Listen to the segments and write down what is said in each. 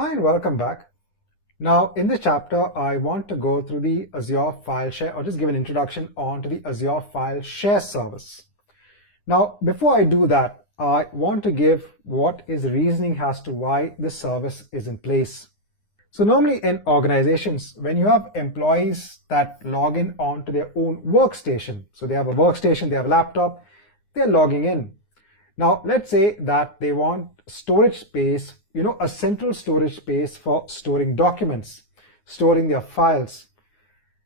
Hi and welcome back. Now in this chapter, I want to go through the Azure file share or just give an introduction onto the Azure file share service. Now, before I do that, I want to give what is reasoning as to why this service is in place. So normally in organizations, when you have employees that log in onto their own workstation, so they have a workstation, they have a laptop, they're logging in. Now, let's say that they want storage space, a central storage space for storing documents, storing their files.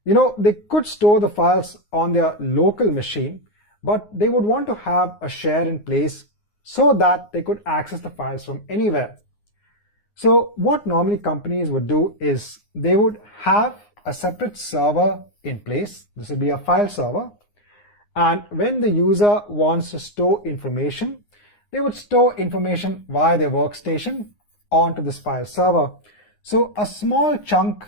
They could store the files on their local machine, but they would want to have a share in place so that they could access the files from anywhere. So what normally companies would do is they would have a separate server in place. This would be a file server. And when the user wants to store information, they would store information via their workstation onto this file server. So a small chunk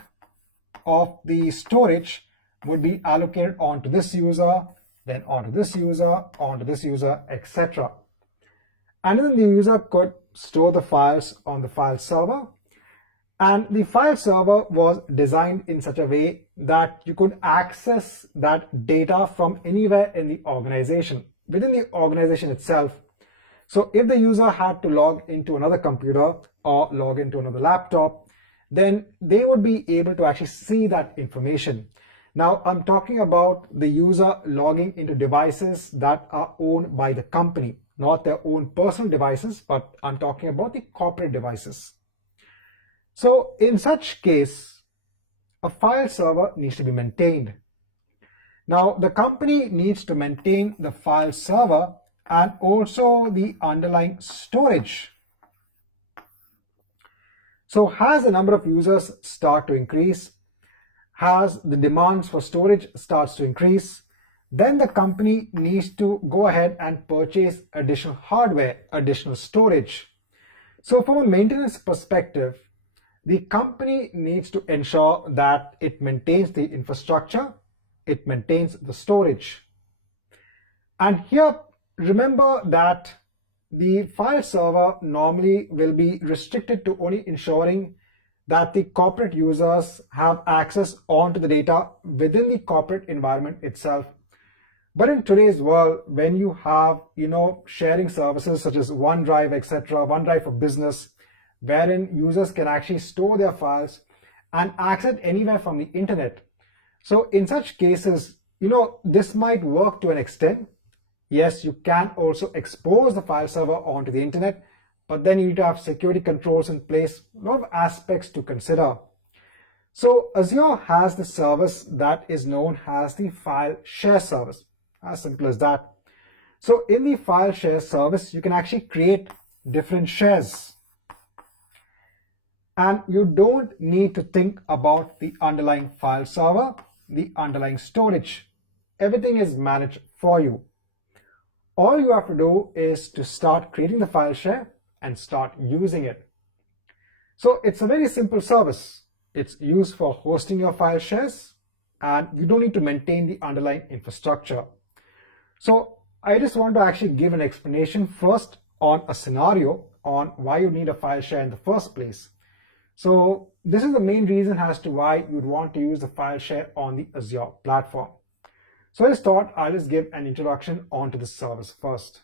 of the storage would be allocated onto this user, then onto this user, onto this user, etc. And then the user could store the files on the file server. And the file server was designed in such a way that you could access that data from anywhere in the organization, within the organization itself. So if the user had to log into another computer or log into another laptop, then they would be able to actually see that information. Now, I'm talking about the user logging into devices that are owned by the company, not their own personal devices, but I'm talking about the corporate devices. So in such case, a file server needs to be maintained. Now, the company needs to maintain the file server and also the underlying storage. So as the number of users start to increase, as the demands for storage starts to increase, then the company needs to go ahead and purchase additional hardware, additional storage. So from a maintenance perspective, the company needs to ensure that it maintains the infrastructure, it maintains the storage. And here, remember that the file server normally will be restricted to only ensuring that the corporate users have access onto the data within the corporate environment itself. But in today's world, when you have, sharing services such as OneDrive, etc., OneDrive for Business, wherein users can actually store their files and access anywhere from the internet. So in such cases, this might work to an extent. Yes, you can also expose the file server onto the internet, but then you need to have security controls in place, a lot of aspects to consider. So Azure has the service that is known as the file share service, as simple as that. So in the file share service, you can actually create different shares. And you don't need to think about the underlying file server, the underlying storage. Everything is managed for you. All you have to do is to start creating the file share and start using it. So it's a very simple service. It's used for hosting your file shares, and you don't need to maintain the underlying infrastructure. So I just want to actually give an explanation first on a scenario on why you need a file share in the first place. So this is the main reason as to why you'd want to use the file share on the Azure platform. So I just thought I'll just give an introduction onto this service first.